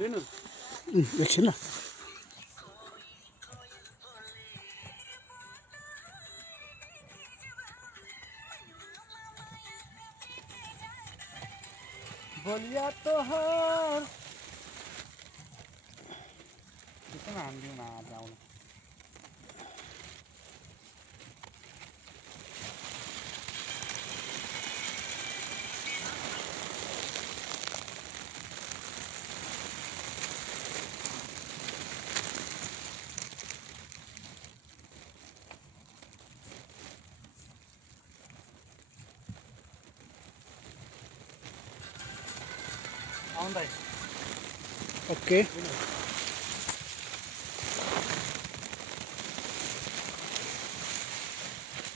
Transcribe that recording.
एकछिन ल बोलिया तो हर कितना हम भी ना जाऊँ ओके